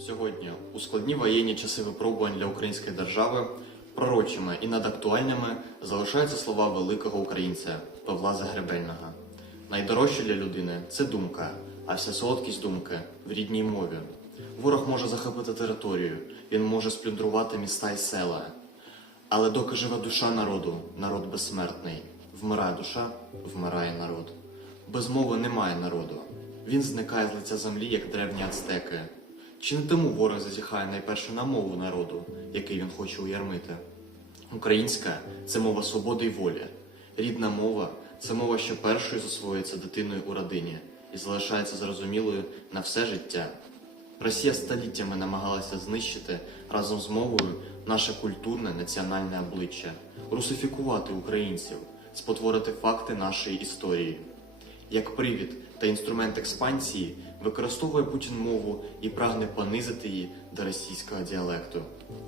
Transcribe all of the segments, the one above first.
Сьогодні, у складні воєнні часи випробувань для української держави, пророчими і надактуальними залишаються слова великого українця Павла Загребельного. Найдорожче для людини це думка, а вся солодкість думки в рідній мові. Ворог може захопити територію, він може сплюндрувати міста і села. Але доки живе душа народу, народ безсмертний. Вмирає душа, вмирає народ. Без мови немає народу. Він зникає з лиця землі, як древні ацтеки. Чи не тому ворог зазіхає найперше на мову народу, який він хоче уярмити? Українська це мова свободи і волі. Рідна мова це мова, що першою засвоюється дитиною у родині і залишається зрозумілою на все життя. Росія століттями намагалася знищити разом з мовою наше культурне національне обличчя, русифікувати українців, спотворити факти нашої історії. Як привід та інструмент експансії використовує Путін мову і прагне понизити її до російського діалекту,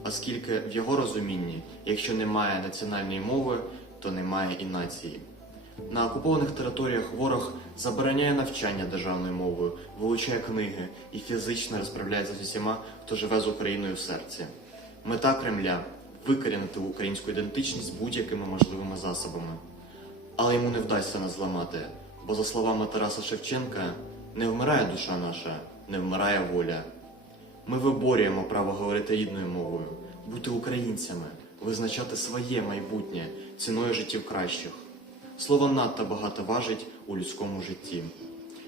оскільки в його розумінні, якщо немає національної мови, то немає і нації. На окупованих територіях ворог забороняє навчання державною мовою, вилучає книги і фізично розправляється з усіма, хто живе з Україною в серці. Мета Кремля викорінити українську ідентичність будь-якими можливими засобами. Але йому не вдасться нас зламати, бо, за словами Тараса Шевченка, не вмирає душа наша, не вмирає воля. Ми виборюємо право говорити рідною мовою, бути українцями, визначати своє майбутнє ціною життів кращих. Слово надто багато важить у людському житті.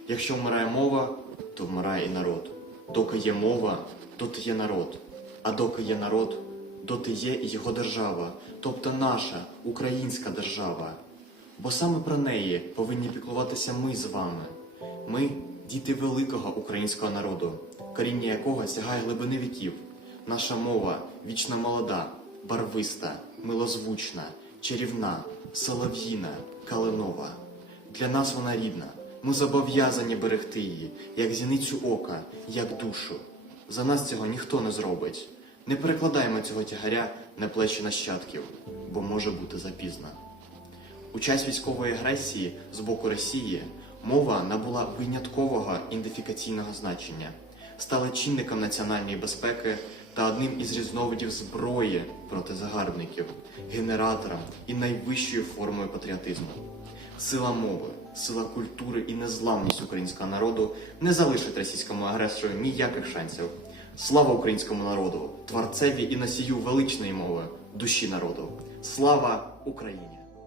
Якщо вмирає мова, то вмирає і народ. Доки є мова, доти є народ. А доки є народ, доти є і його держава, тобто наша українська держава. Бо саме про неї повинні піклуватися ми з вами. Ми діти великого українського народу, коріння якого сягає глибини віків. Наша мова вічно молода, барвиста, милозвучна, чарівна, солов'їна, калинова. Для нас вона рідна. Ми зобов'язані берегти її, як зіницю ока, як душу. За нас цього ніхто не зробить. Не перекладаємо цього тягаря на плечі нащадків, бо може бути запізно. У час військової агресії з боку Росії мова набула виняткового ідентифікаційного значення, стала чинником національної безпеки та одним із різновидів зброї проти загарбників, генератором і найвищою формою патріотизму. Сила мови, сила культури і незламність українського народу не залишать російському агресору ніяких шансів. Слава українському народу, творцеві і носію величної мови, душі народу. Слава Україні!